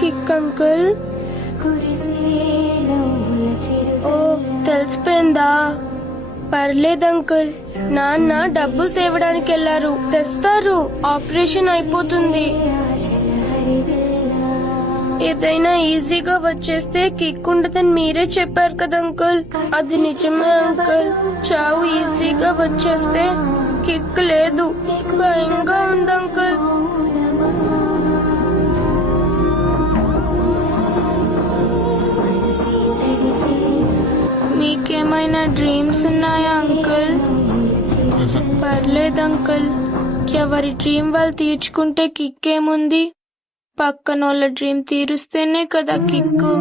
Kick uncle. ఓ తెలిసిపోయిందా? పర్లేదు uncle, నాన్న డబ్బులు తేవడానికి వెళ్లారు, తెస్తారు. ఆపరేషన్ అయిపోతుంది. ఏదైనా ఈజీగా వచ్చేస్తే కిక్ ఉండదని మీరే చెప్పారు కదా అంకుల్. అది నిజమే అంకుల్. చావు ఈజీగా వచ్చేస్తే కిక్ లేదు. భయంగా ఉంది అంకుల్. మీకేమైనా డ్రీమ్స్ ఉన్నాయా అంకుల్? పర్లేదు అంకుల్, ఎవరి డ్రీమ్ వాళ్ళు తీర్చుకుంటే కిక్ ఏముంది? పక్కనోళ్ళ డ్రీమ్ తీరుస్తేనే కదా కిక్కు.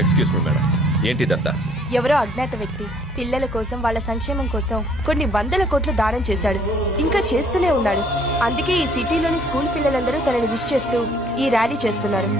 ఎక్స్క్యూజ్ మీ మేడం, ఏంటిదంతా? ఎవరో అజ్ఞాత వ్యక్తి పిల్లల కోసం, వాళ్ళ సంక్షేమం కోసం కొన్ని వందల కోట్లు దానం చేశాడు. ఇంకా చేస్తూనే ఉన్నాడు. అందుకే ఈ సిటీలోని స్కూల్ పిల్లలందరూ తనని విష్ చేస్తూ ఈ ర్యాలీ చేస్తున్నారు.